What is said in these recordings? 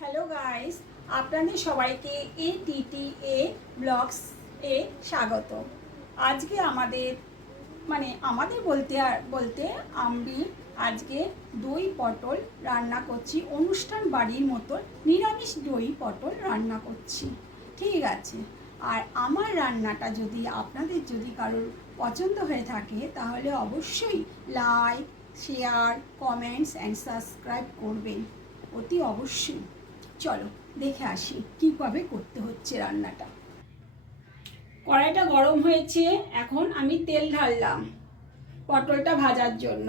Hello guys, আপনাদের সবাইকে ATTA blogs এ স্বাগত। আজকে আমাদের বলতে আমি আজকে দই পটল রান্না করছি। অনুষ্ঠান বাড়ির মতো নিরামিষ দই পটল রান্না করছি, ঠিক আছে। আর আমার রান্নাটা আপনাদের কারোর পছন্দ হয়ে থাকে তাহলে অবশ্যই like, share, comments and subscribe করবেন অতি অবশ্যই। চলো দেখে আসি কীভাবে করতে হচ্ছে রান্নাটা। কড়াইটা গরম হয়েছে, এখন আমি তেল ঢাললাম পটলটা ভাজার জন্য।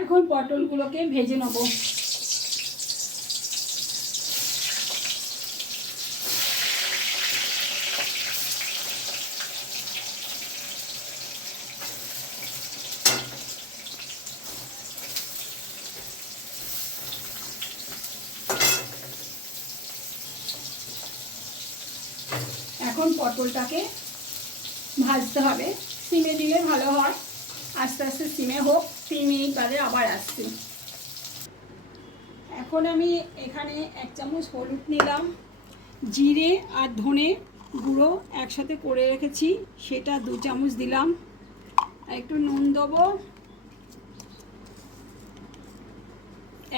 এখন পটলগুলোকে ভেজে নেব। এখন পটলটাকে ভাজতে হবে, সিমে দিলে ভালো হয়। আস্তে আস্তে সিমে হোক, 3 মিনিট বাদে আবার আসছি। এখন আমি এখানে 1 চামচ হলুদ নিলাম, জিরে আর ধনে গুঁড়ো একসাথে করে রেখেছি সেটা 2 চামচ দিলাম, আর একটু নুন দেবো,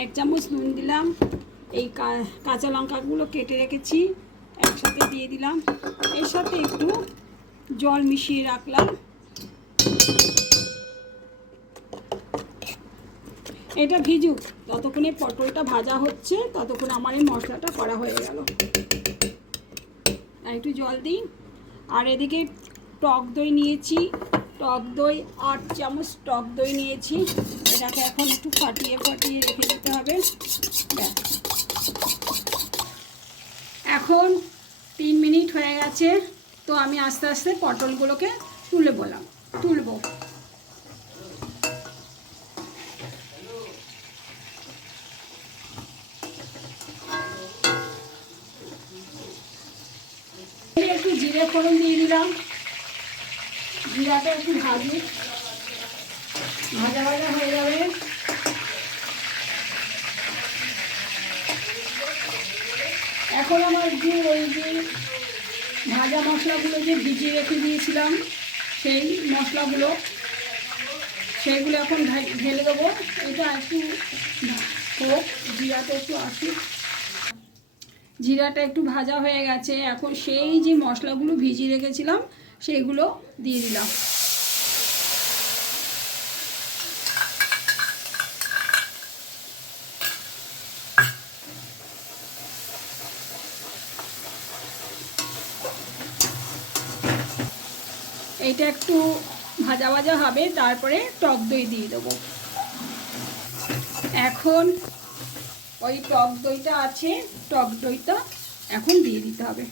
1 চামচ নুন দিলাম। এই কাঁচা লঙ্কাগুলো কেটে রেখেছি একসাথে দিয়ে দিলাম, এর সাথে একটু জল মিশিয়ে রাখলাম। এটা ভিজুক, ততক্ষণে পটলটা ভাজা হচ্ছে, ততক্ষণ আমার এই মশলাটা করা হয়ে গেল। আর একটু জল দিই। আর এদিকে টক দই নিয়েছি, টক দই 8 চামচ টক দই নিয়েছি। এটাকে এখন একটু ফাটিয়ে রেখে দিতে হবে। এখন 3 মিনিট হয়ে গেছে, তো আমি আস্তে আস্তে পটলগুলোকে তুলবো। একটু জিরে ফোড়ন দিয়ে দিলাম, জিরাটা একটু ভাজা হয়ে যাবে। এখন আমার ওই যে ভাজা মশলাগুলো যে ভিজিয়ে রেখে দিয়েছিলাম সেই মশলাগুলো সেইগুলো এখন ঢেলে দেবো। এটা একটু হোক, জিরাটা একটু আসুক। জিরাটা একটু ভাজা হয়ে গেছে, এখন সেই যে মশলাগুলো ভিজিয়ে রেখেছিলাম সেইগুলো দিয়ে দিলাম। এইটা একটু ভাজা হবে, তারপরে টক দই দিয়ে দেবো। এখন ওই টক দইটা আছে, টক দইটা এখন দিয়ে দিতে হবে।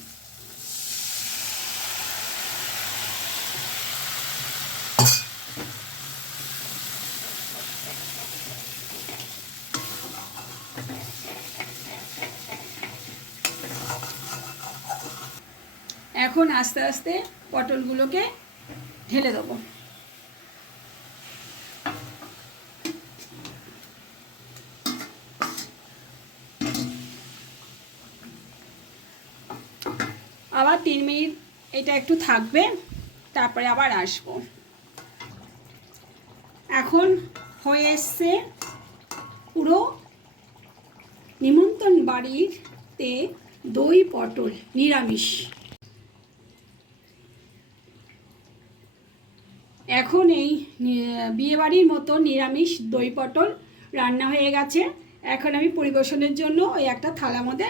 এখন আস্তে আস্তে পটলগুলোকে ঢেলে দেবো। আবার 3 মিনিট এটা একটু থাকবে, তারপরে আবার আসবো। এখন হয়ে এসছে পুরো নিমন্ত্রণ বাড়িতে দই পটল নিরামিষ। এখন এই বিয়েবাড়ির মতো নিরামিষ দই পটল রান্না হয়ে গেছে। এখন আমি পরিবেশনের জন্য ওই একটা থালার মধ্যে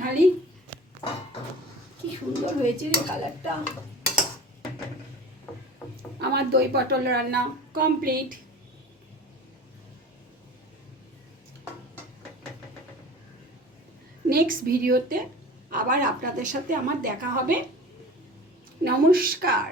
ঢালি। কি সুন্দর হয়েছে রে কালারটা। আমার দই পটল রান্না কমপ্লিট। নেক্সট ভিডিওতে আবার আপনাদের সাথে আমার দেখা হবে। নমস্কার।